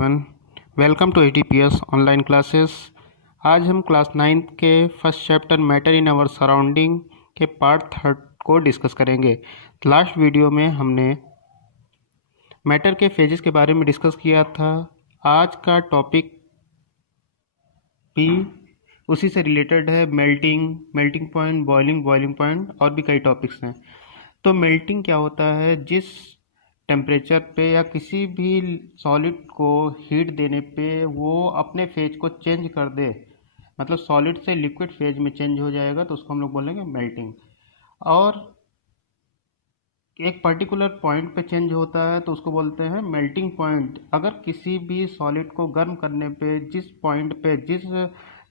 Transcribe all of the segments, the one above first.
Welcome to ATPS online classes. आज हम class 9 के first chapter matter in our surrounding के पार्ट 3 को डिस्कस करेंगे। लास्ट वीडियो में हमने मैटर के फेजेस के बारे में डिस्कस किया था। आज का टॉपिक भी उसी से रिलेटेड है, मेल्टिंग पॉइंट, बॉइलिंग पॉइंट और भी कई टॉपिक्स हैं। तो मेल्टिंग क्या होता है? जिस टेम्परेचर पे या किसी भी सॉलिड को हीट देने पे वो अपने फेज को चेंज कर दे, मतलब सॉलिड से लिक्विड फेज में चेंज हो जाएगा, तो उसको हम लोग बोलेंगे मेल्टिंग। और एक पर्टिकुलर पॉइंट पे चेंज होता है तो उसको बोलते हैं मेल्टिंग पॉइंट। अगर किसी भी सॉलिड को गर्म करने पे जिस पॉइंट पे, जिस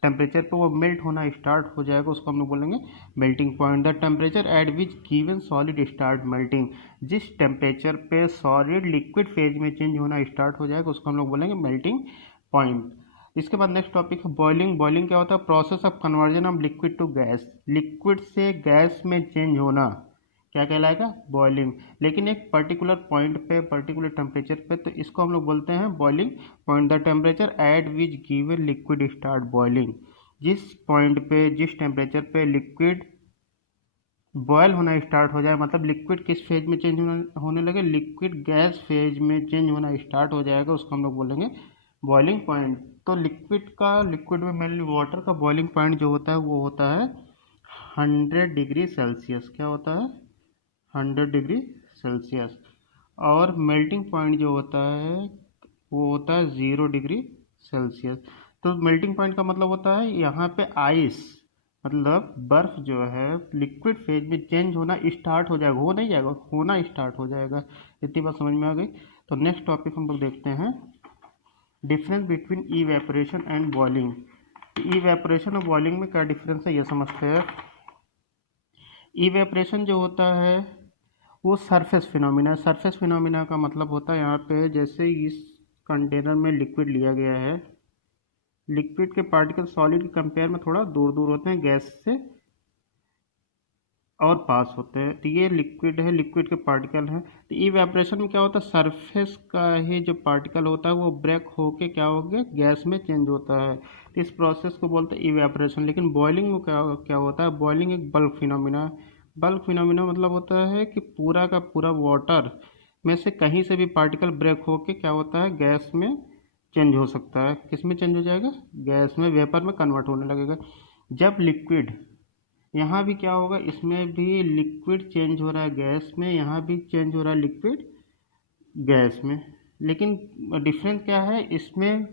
टेम्परेचर पे वो मेल्ट होना स्टार्ट हो जाएगा, उसको हम लोग बोलेंगे melting point. The temperature at which given solid start melting, जिस टेम्परेचर पे सॉलिड लिक्विड फेज में चेंज होना स्टार्ट हो जाएगा, उसको हम लोग बोलेंगे मेल्टिंग पॉइंट। इसके बाद नेक्स्ट टॉपिक है बॉइलिंग क्या होता है? Process of conversion of liquid to gas, liquid से गैस में चेंज होना क्या कहलाएगा? बॉइलिंग। लेकिन एक पर्टिकुलर पॉइंट पे, पर्टिकुलर टेम्परेचर पे, तो इसको हम लोग बोलते हैं boiling point. The temperature at which given liquid start boiling, जिस पॉइंट पे, जिस टेम्परेचर पे लिक्विड बॉयल होना स्टार्ट हो जाए, मतलब लिक्विड किस फेज में चेंज होने लगे, लिक्विड गैस फेज में चेंज होना स्टार्ट हो जाएगा, उसको हम लोग बोलेंगे बॉइलिंग पॉइंट। तो लिक्विड में मेनली वाटर का बॉइलिंग पॉइंट जो होता है वो होता है 100 डिग्री सेल्सियस। क्या होता है? 100 डिग्री सेल्सियस। और मेल्टिंग पॉइंट जो होता है वो होता है 0 डिग्री सेल्सियस। तो मेल्टिंग पॉइंट का मतलब होता है यहाँ पे आइस, मतलब बर्फ जो है लिक्विड फेज में चेंज होना स्टार्ट हो जाएगा, हो नहीं जाएगा, होना स्टार्ट हो जाएगा। इतनी बात समझ में आ गई। तो नेक्स्ट टॉपिक हम लोग देखते हैं, difference between evaporation and boiling. Evaporation और बॉइलिंग में क्या डिफरेंस है ये समझते हैं। इवेपोरेशन जो होता है वो सरफेस फिनोमिना। सरफेस फिनोमिना का मतलब होता है यहाँ पे, जैसे इस कंटेनर में लिक्विड लिया गया है, लिक्विड के पार्टिकल सॉलिड के कंपेयर में थोड़ा दूर दूर होते हैं गैस से और पास होते हैं, तो ये लिक्विड है, लिक्विड के पार्टिकल हैं। तो इवेपोरेशन में क्या होता है? सरफेस का ही जो पार्टिकल होता है वो ब्रेक होके क्या हो गया, गैस में चेंज होता है, तो इस प्रोसेस को बोलते हैं इवेपोरेशन। लेकिन बॉइलिंग में क्या होता है? बॉइलिंग एक बल्क फिनोमिना है। बल्क फिनोमिना मतलब होता है कि पूरा का पूरा वाटर में से कहीं से भी पार्टिकल ब्रेक होके क्या होता है, गैस में चेंज हो सकता है। किस में चेंज हो जाएगा? गैस में, वेपर में कन्वर्ट होने लगेगा। जब लिक्विड, यहाँ भी क्या होगा, इसमें भी लिक्विड चेंज हो रहा है गैस में, यहाँ भी चेंज हो रहा है लिक्विड गैस में। लेकिन डिफरेंस क्या है इसमें?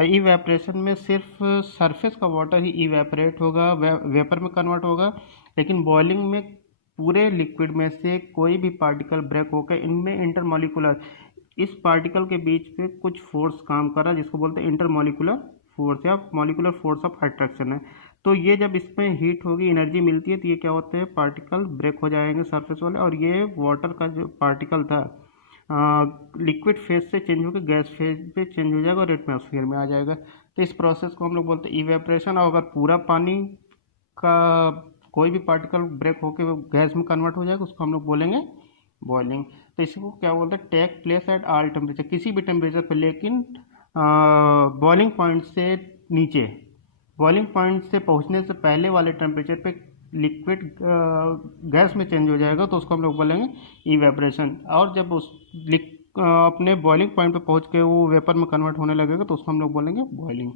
इवेपोरेशन में सिर्फ सरफेस का वाटर ही इवेपोरेट होगा, वेपर में कन्वर्ट होगा। लेकिन बॉइलिंग में पूरे लिक्विड में से कोई भी पार्टिकल ब्रेक होकर इनमें इंटरमॉलिकुलर, इस पार्टिकल के बीच में कुछ फोर्स काम कर रहा है जिसको बोलते हैं इंटरमॉलिकुलर फोर्स या मॉलिकुलर फोर्स ऑफ अट्रैक्शन है। तो ये जब इसमें हीट होगी, एनर्जी मिलती है, तो ये क्या होते हैं, पार्टिकल ब्रेक हो जाएंगे सरफेस वाले, और ये वाटर का जो पार्टिकल था लिक्विड फेज से चेंज होकर गैस फेज पे चेंज हो जाएगा और एटमॉस्फेयर में आ जाएगा। तो इस प्रोसेस को हम लोग बोलते हैं इवेपोरेशन। और अगर पूरा पानी का कोई भी पार्टिकल ब्रेक होकर गैस में कन्वर्ट हो जाएगा, उसको हम लोग बोलेंगे बॉइलिंग। तो इसको क्या बोलते हैं? Take place at all temperature, किसी भी टेम्परेचर पर, लेकिन बॉइलिंग पॉइंट से नीचे, बॉइलिंग पॉइंट से पहुंचने से पहले वाले टेम्परेचर पे लिक्विड गैस में चेंज हो जाएगा, तो उसको हम लोग बोलेंगे इवेपोरेशन। और जब उस अपने बॉइलिंग पॉइंट पे पहुंच के वो वेपर में कन्वर्ट होने लगेगा, तो उसको हम लोग बोलेंगे boiling.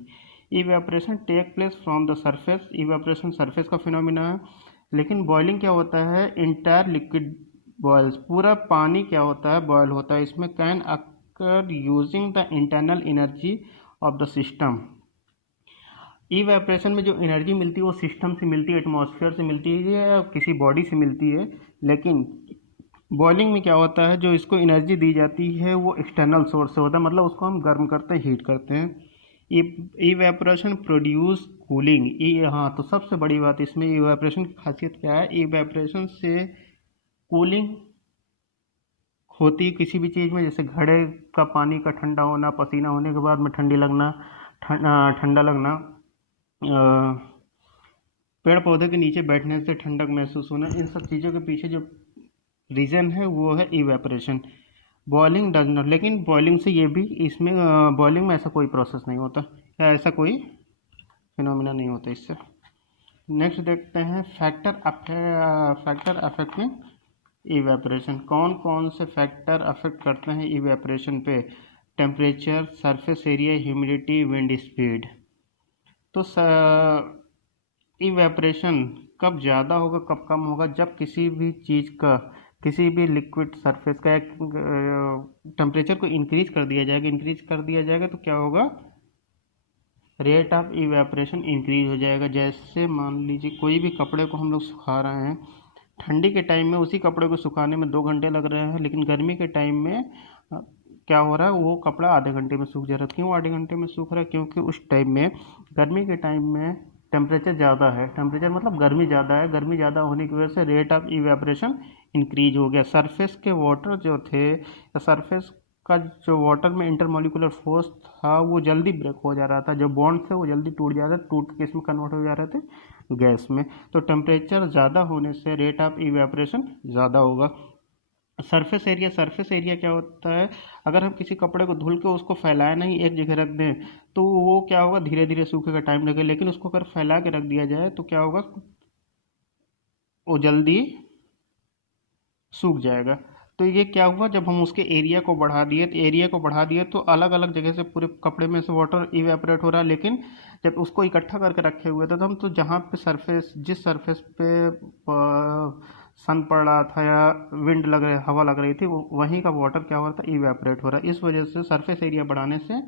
Evaporation take place from the surface, evaporation surface का फिनोमिना है। लेकिन बॉइलिंग क्या होता है? इंटायर लिक्विड बॉयल्स, पूरा पानी क्या होता है, बॉयल होता है। इसमें can occur using the internal energy of the system. Evaporation में जो एनर्जी मिलती है वो सिस्टम से मिलती है, एटमॉस्फेयर से मिलती है या किसी बॉडी से मिलती है। लेकिन बॉइलिंग में क्या होता है, जो इसको एनर्जी दी जाती है वो एक्सटर्नल सोर्स से होता है, मतलब उसको हम गर्म करते हैं, हीट करते हैं। Evaporation produce cooling. हाँ, तो सबसे बड़ी बात इसमें इवेपोरेशन की खासियत क्या है? इवेपोरेशन से कूलिंग होती है किसी भी चीज़ में, जैसे घड़े का पानी का ठंडा होना, पसीना होने के बाद में ठंडा लगना, पेड़ पौधे के नीचे बैठने से ठंडक महसूस होना, इन सब चीज़ों के पीछे जो रीज़न है वो है इवेपोरेशन। बॉइलिंग डज नॉट, लेकिन बॉइलिंग से ये भी इसमें बॉइलिंग में ऐसा कोई प्रोसेस नहीं होता या ऐसा कोई फिनोमिना नहीं होता इससे। नेक्स्ट देखते हैं फैक्टर अफेक्टिंग इवेपोरेशन। कौन कौन से फैक्टर अफेक्ट करते हैं इवेपोरेशन पे? Temperature, surface area, humidity, wind speed. तो इवेपोरेशन कब ज़्यादा होगा कब कम होगा? जब किसी भी चीज़ का, किसी भी लिक्विड सरफेस का टेम्परेचर को इंक्रीज कर दिया जाएगा तो क्या होगा? रेट ऑफ इवेपोरेशन इंक्रीज हो जाएगा। जैसे मान लीजिए कोई भी कपड़े को हम लोग सुखा रहे हैं, ठंडी के टाइम में उसी कपड़े को सुखाने में 2 घंटे लग रहे हैं, लेकिन गर्मी के टाइम में क्या हो रहा है, वो कपड़ा आधे घंटे में सूख जा रहा है। क्यों आधे घंटे में सूख रहा है? क्योंकि उस टाइम में, गर्मी के टाइम में टेम्परेचर ज़्यादा है, टेम्परेचर मतलब गर्मी ज़्यादा है, गर्मी ज़्यादा होने की वजह से रेट ऑफ इवेपोरेशन इंक्रीज हो गया। सरफेस के वाटर जो थे, या सरफेस का जो वाटर में इंटरमोलिकुलर फोर्स था वो जल्दी ब्रेक हो जा रहा था, जो बॉन्ड थे वो जल्दी टूट जा रहे थे, टूट के इसमें कन्वर्ट हो जा रहे थे गैस में। तो टेम्परेचर ज़्यादा होने से रेट ऑफ इवेपोरेशन ज़्यादा होगा। सरफेस एरिया क्या होता है? अगर हम किसी कपड़े को धुल के उसको फैलाए नहीं, एक जगह रख दें, तो वो क्या होगा, धीरे धीरे सूखेगा, टाइम लगेगा। लेकिन उसको अगर फैला के रख दिया जाए तो क्या होगा, वो जल्दी सूख जाएगा। तो ये क्या हुआ, जब हम उसके एरिया को बढ़ा दिए तो अलग अलग जगह से पूरे कपड़े में से वाटर इवेपोरेट हो रहा है। लेकिन जब उसको इकट्ठा करके रखे हुए थे तो हम, तो जहाँ पे जिस सरफेस पे सन पड़ रहा था या विंड लग रही, हवा लग रही थी, वहीं का वाटर क्या हो रहा था, इवेपोरेट हो रहा है। इस वजह से सरफेस एरिया बढ़ाने से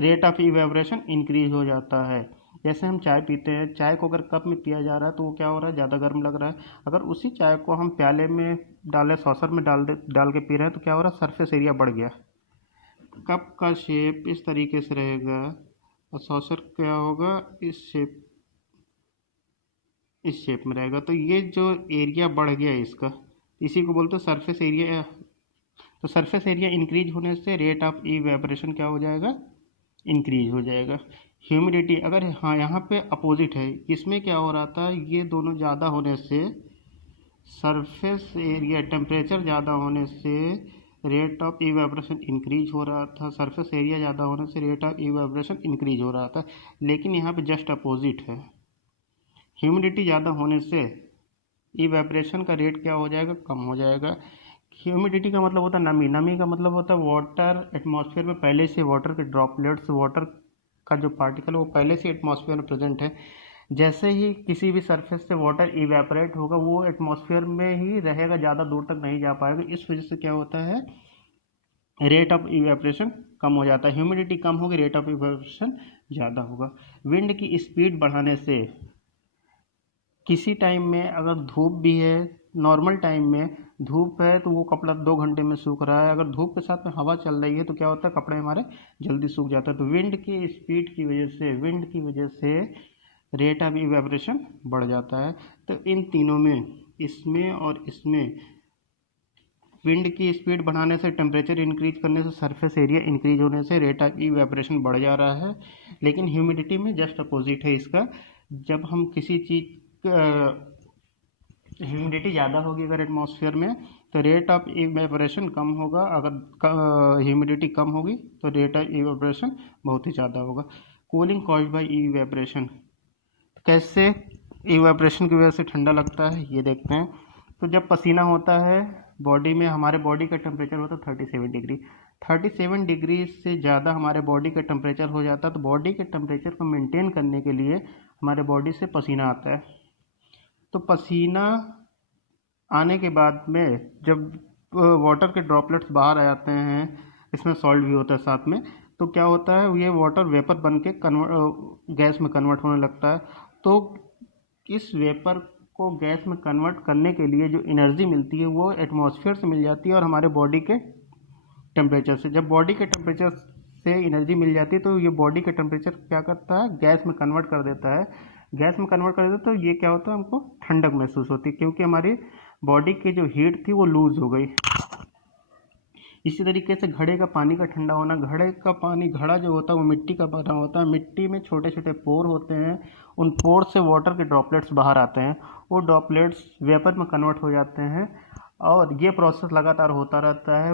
रेट ऑफ इवेपोरेशन इंक्रीज हो जाता है। जैसे हम चाय पीते हैं, चाय को अगर कप में पिया जा रहा है तो वो क्या हो रहा है, ज़्यादा गर्म लग रहा है। अगर उसी चाय को हम प्याले में डालें, सॉसर में डाल के पी रहे हैं तो क्या हो रहा है, सरफेस एरिया बढ़ गया। कप का शेप इस तरीके से रहेगा और सॉसर क्या होगा, इस शेप में रहेगा। तो ये जो एरिया बढ़ गया है इसका, इसी को बोलते हैं सरफेस एरिया। तो सरफेस एरिया इंक्रीज होने से रेट ऑफ इवेपोरेशन क्या हो जाएगा, इंक्रीज हो जाएगा। ह्यूमिडिटी, अगर हाँ यहाँ पे अपोजिट है, इसमें क्या हो रहा था, ये दोनों ज़्यादा होने से सरफेस एरिया, टेम्परेचर ज़्यादा होने से रेट ऑफ इवेपोरेशन इंक्रीज हो रहा था, सरफेस एरिया ज़्यादा होने से रेट ऑफ इवेपोरेशन इंक्रीज हो रहा था। लेकिन यहाँ पे जस्ट अपोजिट है, ह्यूमिडिटी ज़्यादा होने से इवेपोरेशन का रेट क्या हो जाएगा, कम हो जाएगा। ह्यूमिडिटी का मतलब होता है नमी, नमी का मतलब होता है वाटर एटमॉस्फेयर में पहले से, वाटर के ड्रॉपलेट्स, वाटर का जो पार्टिकल है वो पहले से एटमॉस्फेयर में प्रेजेंट है। जैसे ही किसी भी सरफेस से वाटर इवेपोरेट होगा वो एटमॉस्फेयर में ही रहेगा, ज़्यादा दूर तक नहीं जा पाएगा। इस वजह से क्या होता है, रेट ऑफ इवेपोरेशन कम हो जाता है। ह्यूमिडिटी कम होगी, रेट ऑफ इवेपोरेशन ज़्यादा होगा। विंड की स्पीड बढ़ाने से, किसी टाइम में अगर धूप भी है, नॉर्मल टाइम में धूप है तो वो कपड़ा 2 घंटे में सूख रहा है, अगर धूप के साथ में हवा चल रही है तो क्या होता है, कपड़े हमारे जल्दी सूख जाता है। तो विंड की स्पीड की वजह से रेट ऑफ इवेपोरेशन बढ़ जाता है। तो इन तीनों में, इसमें और इसमें, विंड की स्पीड बढ़ाने से, टेम्परेचर इंक्रीज करने से, सरफेस एरिया इंक्रीज होने से रेट ऑफ इवेपोरेशन बढ़ जा रहा है। लेकिन ह्यूमिडिटी में जस्ट अपोजिट है इसका। जब हम किसी चीज़, ह्यूमिडिटी ज़्यादा होगी अगर एटमॉस्फेयर में तो रेट ऑफ इवेपोरेशन कम होगा, अगर ह्यूमिडिटी कम होगी तो रेट ऑफ इवेपोरेशन बहुत ही ज़्यादा होगा। कूलिंग कॉज्ड बाय इवेपोरेशन, कैसे इवेपोरेशन की वजह से ठंडा लगता है ये देखते हैं। तो जब पसीना होता है बॉडी में, हमारे बॉडी का टेम्परेचर होता है 37 डिग्री, 37 डिग्री से ज़्यादा हमारे बॉडी का टेम्परेचर हो जाता है। तो बॉडी के टेम्परेचर को मेंटेन करने के लिए हमारे बॉडी से पसीना आता है। तो पसीना आने के बाद में जब वाटर के ड्रॉपलेट्स बाहर आ जाते हैं, इसमें सॉल्ट भी होता है साथ में, तो क्या होता है, ये वाटर वेपर बन के गैस में कन्वर्ट होने लगता है। तो इस वेपर को गैस में कन्वर्ट करने के लिए जो एनर्जी मिलती है वो एटमॉस्फेयर से मिल जाती है और हमारे बॉडी के टेम्परेचर से। जब बॉडी के टेम्परेचर से एनर्जी मिल जाती है तो ये बॉडी का टेम्परेचर क्या करता है, गैस में कन्वर्ट कर देता है। गैस में कन्वर्ट कर देता है तो ये क्या होता है, हमको ठंडक महसूस होती है, क्योंकि हमारी बॉडी की जो हीट थी वो लूज़ हो गई। इसी तरीके से घड़े का पानी का ठंडा होना, घड़ा जो होता है वो मिट्टी का बना होता है, मिट्टी में छोटे छोटे पोर होते हैं, उन पोर से वाटर के ड्रॉपलेट्स बाहर आते हैं, वो ड्रॉपलेट्स वेपर में कन्वर्ट हो जाते हैं और ये प्रोसेस लगातार होता रहता है।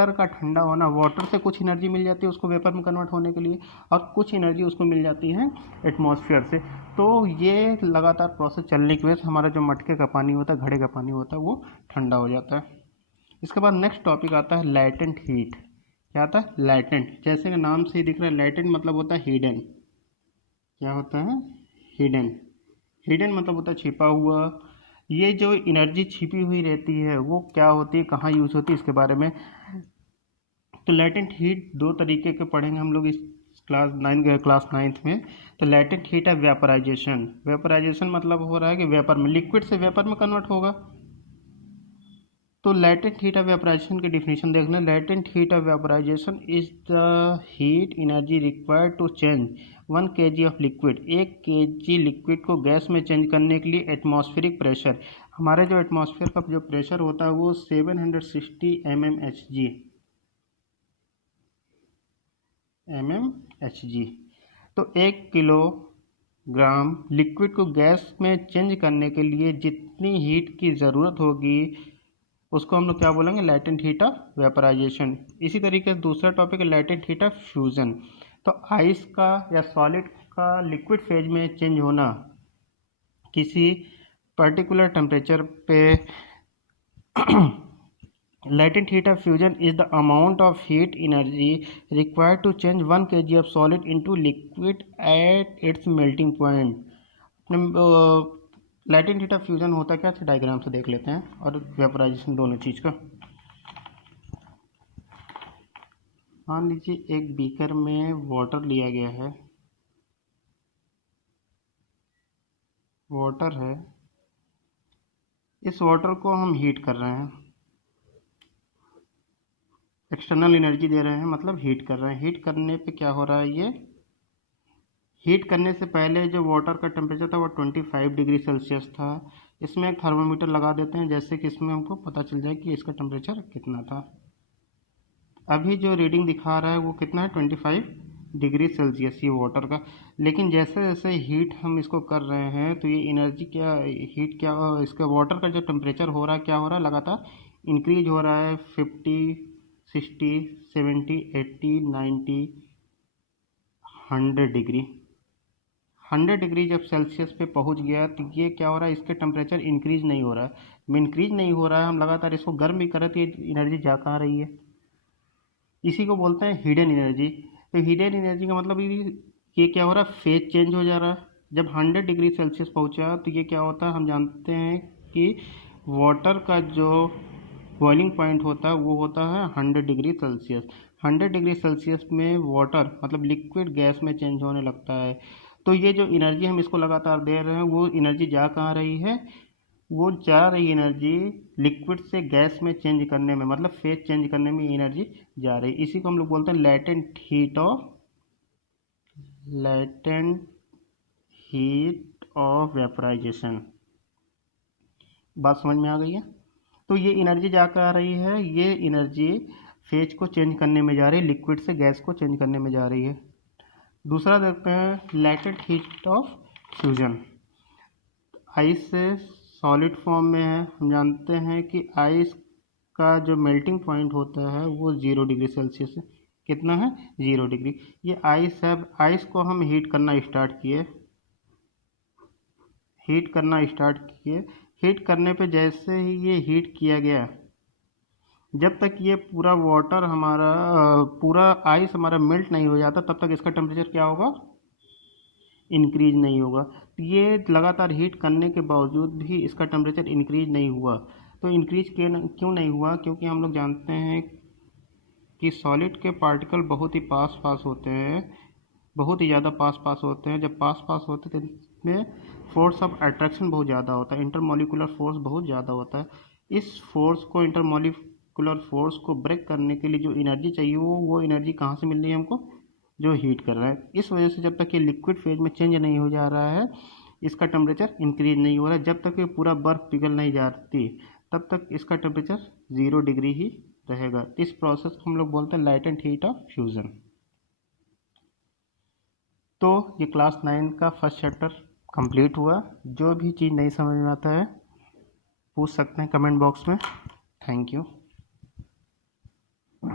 वाटर का ठंडा होना, वाटर से कुछ एनर्जी मिल जाती है उसको वेपर में कन्वर्ट होने के लिए, और कुछ एनर्जी उसको मिल जाती है एटमॉस्फेयर से। तो ये लगातार प्रोसेस चलने की वजह से हमारा जो मटके का पानी होता है, घड़े का पानी होता है, वो ठंडा हो जाता है। इसके बाद नेक्स्ट टॉपिक आता है लैटेंट हीट। क्या आता है? लैटेंट। जैसे कि नाम से ही दिख रहा है, लैटेंट मतलब होता है हिडन। क्या होता है? हिडन। हिडन मतलब होता है छिपा हुआ। ये जो एनर्जी छिपी हुई रहती है वो क्या होती है, कहाँ यूज होती है, इसके बारे में। तो लैटेंट हीट दो तरीके के पढ़ेंगे हम लोग इस क्लास नाइन्थ में। तो लैटेंट हीट है वेपराइजेशन। वेपराइजेशन मतलब हो रहा है कि वेपर में, लिक्विड से वेपर में कन्वर्ट होगा। तो लैटेंट हीट ऑफ वेपराइजेशन की डिफिनेशन देख लें। Latent heat of vaporization is the heat energy required to change 1 kg of liquid. 1 kg liquid को गैस में चेंज करने के लिए एटमॉस्फेरिक प्रेशर, हमारे जो एटमॉस्फेयर का जो प्रेशर होता है वो 760 mmHg। तो 1 किलोग्राम लिक्विड को गैस में चेंज करने के लिए जितनी हीट की ज़रूरत होगी उसको हम लोग क्या बोलेंगे? Latent heat of vaporization. इसी तरीके से दूसरा टॉपिक है लैटेंट हीट ऑफ फ्यूजन। तो आइस का या सॉलिड का लिक्विड फेज में चेंज होना किसी पर्टिकुलर टेम्परेचर पे। Latent heat of fusion is the amount of heat energy required to change 1 kg of solid into liquid at its melting point. Latent heat of fusion होता क्या है, diagram से देख लेते हैं, और वेपराइजेशन दोनों चीज़ का। मान लीजिए एक बीकर में वाटर लिया गया है, वाटर है, इस वाटर को हम हीट कर रहे हैं, एक्सटर्नल एनर्जी दे रहे हैं, मतलब हीट कर रहे हैं। हीट करने पे क्या हो रहा है, ये हीट करने से पहले जो वाटर का टेम्परेचर था वो 25 डिग्री सेल्सियस था। इसमें एक थर्मामीटर लगा देते हैं, जैसे कि इसमें हमको पता चल जाए कि इसका टेम्परेचर कितना था। अभी जो रीडिंग दिखा रहा है वो कितना है, 25 डिग्री सेल्सियस, ये वाटर का। लेकिन जैसे जैसे हीट हम इसको कर रहे हैं तो ये एनर्जी क्या, हीट क्या, इसका वाटर का जो टेम्परेचर हो रहा है, क्या हो रहा है, लगातार इंक्रीज हो रहा है। 50, 60, 70, 80, 90, 100 डिग्री। 100 डिग्री जब सेल्सियस पे पहुंच गया तो ये क्या हो रहा है, इसके टेम्परेचर इंक्रीज नहीं हो रहा है। इंक्रीज नहीं हो रहा है, हम लगातार इसको गर्म भी कर रहे, तो ये एनर्जी जा कहाँ रही है, इसी को बोलते हैं हिडन एनर्जी। तो हिडन एनर्जी का मतलब ये क्या हो रहा है, फेज चेंज हो जा रहा है। जब 100 डिग्री सेल्सियस पहुंचा तो ये क्या होता है, हम जानते हैं कि वाटर का जो बॉइलिंग पॉइंट होता है वो होता है 100 डिग्री सेल्सियस। 100 डिग्री सेल्सियस में वाटर मतलब लिक्विड गैस में चेंज होने लगता है। तो ये जो एनर्जी हम इसको लगातार दे रहे हैं वो एनर्जी जा कहाँ रही है, वो जा रही एनर्जी लिक्विड से गैस में चेंज करने में, मतलब फेज चेंज करने में एनर्जी जा रही। इसी को हम लोग बोलते हैं लैटेंट हीट ऑफ वेपराइजेशन। बात समझ में आ गई है? तो ये एनर्जी जा कर आ रही है, ये एनर्जी फेज को चेंज करने में जा रही है, लिक्विड से गैस को चेंज करने में जा रही है। दूसरा देखते हैं latent heat of fusion. Ice से सॉलिड फॉर्म में है, हम जानते हैं कि आइस का जो मेल्टिंग पॉइंट होता है वो 0 डिग्री सेल्सियस है। कितना है, 0 डिग्री। ये आइस है, आइस को हम हीट करना स्टार्ट किए, हीट करने पे जैसे ही ये हीट किया गया, जब तक ये पूरा वाटर हमारा पूरा आइस हमारा मेल्ट नहीं हो जाता तब तक इसका टेम्परेचर क्या होगा, इंक्रीज नहीं होगा। तो ये लगातार हीट करने के बावजूद भी इसका टेम्परेचर इंक्रीज नहीं हुआ। तो इंक्रीज क्यों नहीं हुआ, क्योंकि हम लोग जानते हैं कि सॉलिड के पार्टिकल बहुत ही पास होते हैं, बहुत ही ज़्यादा पास होते हैं। जब पास होते हैं तो इसमें फोर्स ऑफ अट्रैक्शन बहुत ज़्यादा होता है, इंटरमोलिकुलर फोर्स बहुत ज़्यादा होता है। इस फोर्स को, इंटरमोलिकुलर फोर्स को ब्रेक करने के लिए जो एनर्जी चाहिए वो एनर्जी कहाँ से मिल रही है हमको, जो हीट कर रहा है। इस वजह से जब तक ये लिक्विड फेज में चेंज नहीं हो जा रहा है इसका टेम्परेचर इंक्रीज नहीं हो रहा है। जब तक ये पूरा बर्फ़ पिघल नहीं जाती तब तक इसका टेम्परेचर 0 डिग्री ही रहेगा। इस प्रोसेस को हम लोग बोलते हैं लैटेंट हीट ऑफ फ्यूजन। तो ये क्लास 9 का फर्स्ट चैप्टर कंप्लीट हुआ। जो भी चीज़ नहीं समझ में आता है पूछ सकते हैं कमेंट बॉक्स में। Thank you.